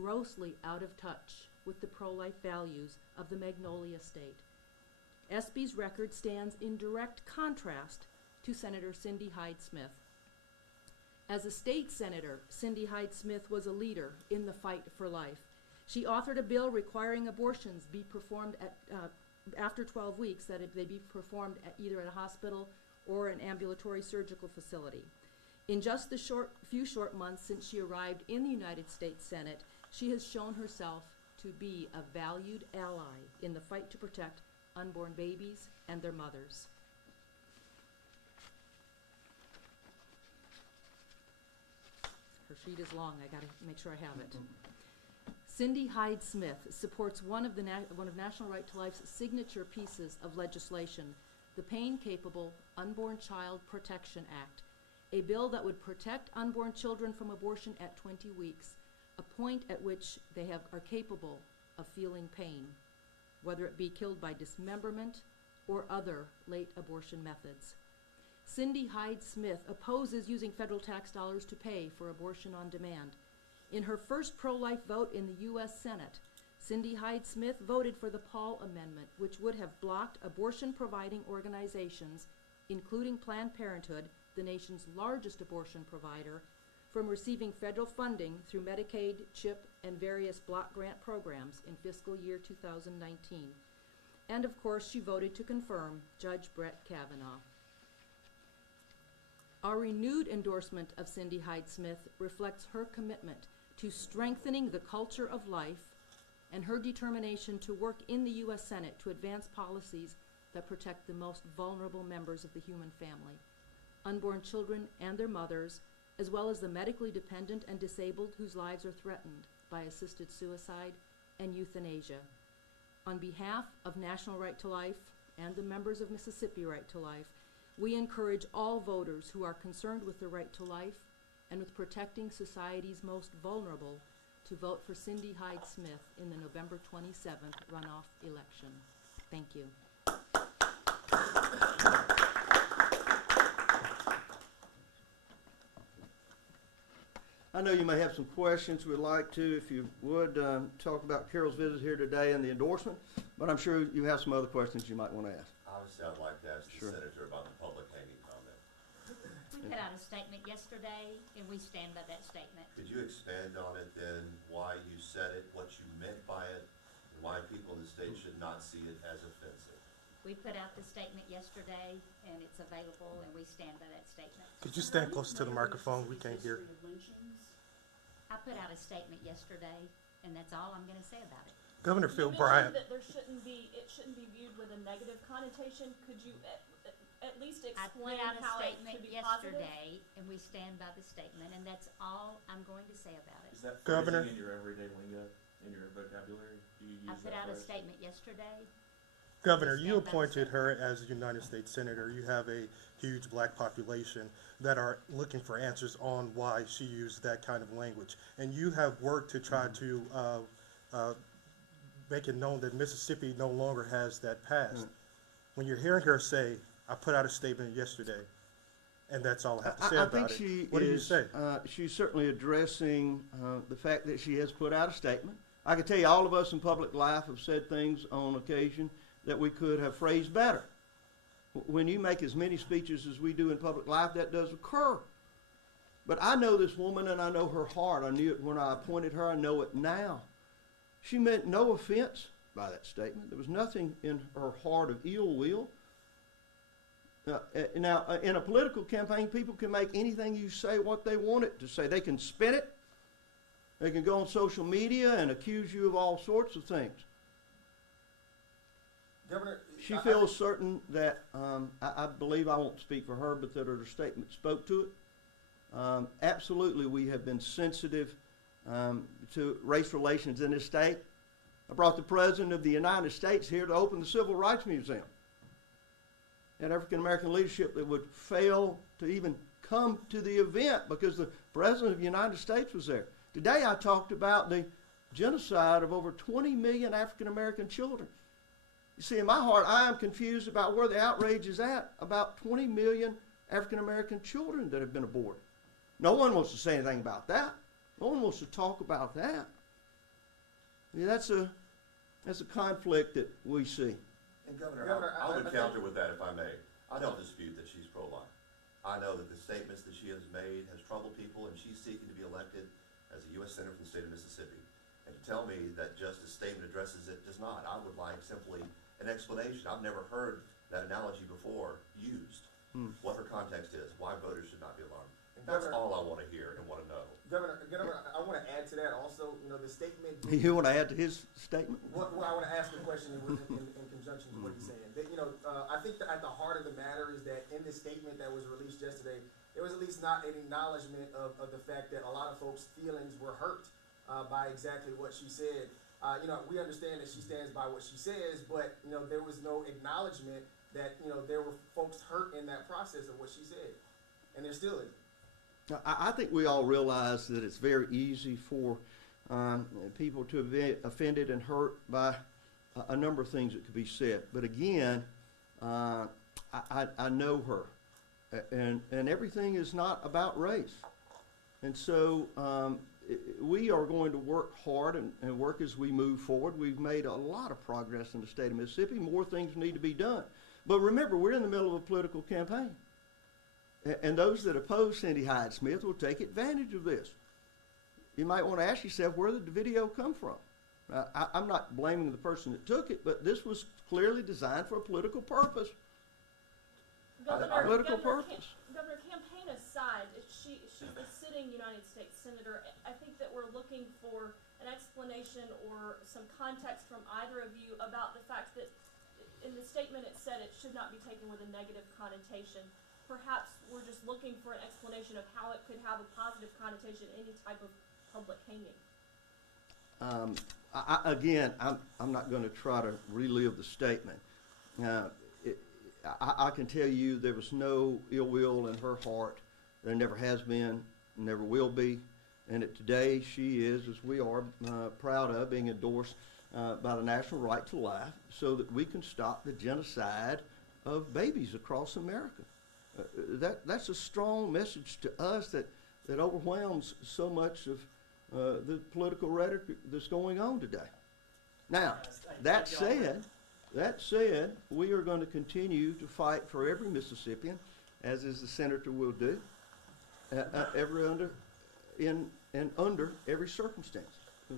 grossly out of touch with the pro-life values of the Magnolia State. SB's record stands in direct contrast to Senator Cindy Hyde-Smith. As a state senator, Cindy Hyde-Smith was a leader in the fight for life. She authored a bill requiring abortions be performed after 12 weeks, that they be performed either at a hospital or an ambulatory surgical facility. In just the few short months since she arrived in the United States Senate, she has shown herself to be a valued ally in the fight to protect unborn babies and their mothers. Her sheet is long. I got to make sure I have it. Cindy Hyde-Smith supports one of National Right to Life's signature pieces of legislation, the Pain-Capable Unborn Child Protection Act, a bill that would protect unborn children from abortion at 20 weeks, a point at which they are capable of feeling pain, whether it be killed by dismemberment or other late abortion methods. Cindy Hyde-Smith opposes using federal tax dollars to pay for abortion on demand. In her first pro-life vote in the U.S. Senate, Cindy Hyde-Smith voted for the Paul Amendment, which would have blocked abortion-providing organizations, including Planned Parenthood, the nation's largest abortion provider, from receiving federal funding through Medicaid, CHIP, and various block grant programs in fiscal year 2019. And of course, she voted to confirm Judge Brett Kavanaugh. Our renewed endorsement of Cindy Hyde-Smith reflects her commitment to strengthening the culture of life and her determination to work in the U.S. Senate to advance policies that protect the most vulnerable members of the human family, unborn children and their mothers, as well as the medically dependent and disabled whose lives are threatened by assisted suicide and euthanasia. On behalf of National Right to Life and the members of Mississippi Right to Life, we encourage all voters who are concerned with the right to life and with protecting society's most vulnerable to vote for Cindy Hyde-Smith in the November 27th runoff election. Thank you. I know you may have some questions. We'd like to, if you would, talk about Carol's visit here today and the endorsement, but I'm sure you have some other questions you might want to ask. Obviously, I'd like to ask the Sure. Senator about the public hanging comment. We put out a statement yesterday, and we stand by that statement. Could you expand on it then, why you said it, what you meant by it, and why people in the state should not see it as offensive? We put out the statement yesterday, and it's available, and we stand by that statement. Could you stand close to the microphone? We can't hear. I put out a statement yesterday, and that's all I'm going to say about it. Governor Phil You Bryant. mentioned that it shouldn't be viewed with a negative connotation. Could you at least I explain put out a how it statement could be positive? yesterday, and we stand by the statement, and that's all I'm going to say about it. Is that Governor? phrasing in your everyday lingo, in your vocabulary? Do you use I put that out a phrase? statement yesterday. Governor, you Stand by the appointed her statement. as a United States Senator. You have a huge black population that are looking for answers on why she used that kind of language. And you have worked to try to make it known that Mississippi no longer has that past. When you're hearing her say, I put out a statement yesterday, and that's all I have to say I about think it. she What do you is, say? she's certainly addressing the fact that she has put out a statement. I can tell you all of us in public life have said things on occasion that we could have phrased better. When you make as many speeches as we do in public life, that does occur. But I know this woman, and I know her heart. I knew it when I appointed her. I know it now. She meant no offense by that statement. There was nothing in her heart of ill will. Now, in a political campaign, people can make anything you say what they want it to say. They can spin it. They can go on social media and accuse you of all sorts of things. Governor, She feels certain that, I believe, I won't speak for her, but that her statement spoke to it. Absolutely, we have been sensitive to race relations in this state. I brought the President of the United States here to open the Civil Rights Museum. And African-American leadership that would fail to even come to the event because the President of the United States was there. Today I talked about the genocide of over 20 million African-American children. You see, in my heart, I am confused about where the outrage is at about 20 million African-American children that have been aborted. No one wants to say anything about that. No one wants to talk about that. that's a conflict that we see. And Governor, Governor, I would I counter with that if I may. I don't dispute that she's pro-life. I know that the statements that she has made has troubled people, and she's seeking to be elected as a U.S. Senator from the state of Mississippi. And to tell me that just a statement addresses it does not, I would like simply an explanation. I've never heard that analogy before used. What her context is, why voters should not be alarmed. That's Governor, all I want to hear and want to know. Governor, I want to add to that also. You know, the statement. You want to add to his statement? Well, I want to ask a question in conjunction to what he's saying. That, you know, I think that at the heart of the matter is that in the statement that was released yesterday, there was at least not an acknowledgement of the fact that a lot of folks' feelings were hurt by exactly what she said. You know, we understand that she stands by what she says, but, you know, there was no acknowledgement that, you know, there were folks hurt in that process of what she said. And there still is. Now, I think we all realize that it's very easy for people to be offended and hurt by a number of things that could be said. But again, I know her, and everything is not about race. And so we are going to work hard and work as we move forward. We've made a lot of progress in the state of Mississippi. More things need to be done. But remember, we're in the middle of a political campaign. And those that oppose Cindy Hyde-Smith will take advantage of this. You might want to ask yourself, where did the video come from? I'm not blaming the person that took it, but this was clearly designed for a political purpose. Governor, Purpose. Governor, campaign aside, she's a sitting United States Senator. I think that we're looking for an explanation or some context from either of you about the fact that in the statement it said it should not be taken with a negative connotation. Perhaps we're just looking for an explanation of how it could have a positive connotation in any type of public hanging. Again, I'm not going to try to relive the statement. I can tell you there was no ill will in her heart. There never has been, never will be. And that today she is, as we are, proud of, being endorsed by the National Right to Life so that we can stop the genocide of babies across America. That's a strong message to us that overwhelms so much of the political rhetoric that's going on today. Now, that said, we are going to continue to fight for every Mississippian, as is the senator will do, under every circumstance.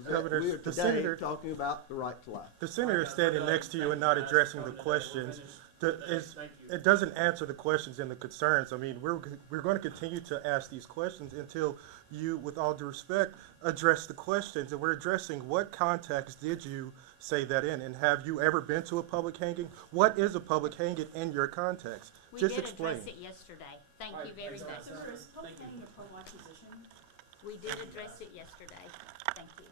Governor, we are the today senator talking about the right to life. The senator is standing next to you and not addressing the questions. It doesn't answer the questions and the concerns. I mean, we're going to continue to ask these questions until you, with all due respect, address the questions. And we're addressing what context did you say that in, and have you ever been to a public hanging? What is a public hanging in your context? We Just did explain. address it yesterday. Thank you very much. Is public hanging a pro-life position? We did address it yesterday. Thank you.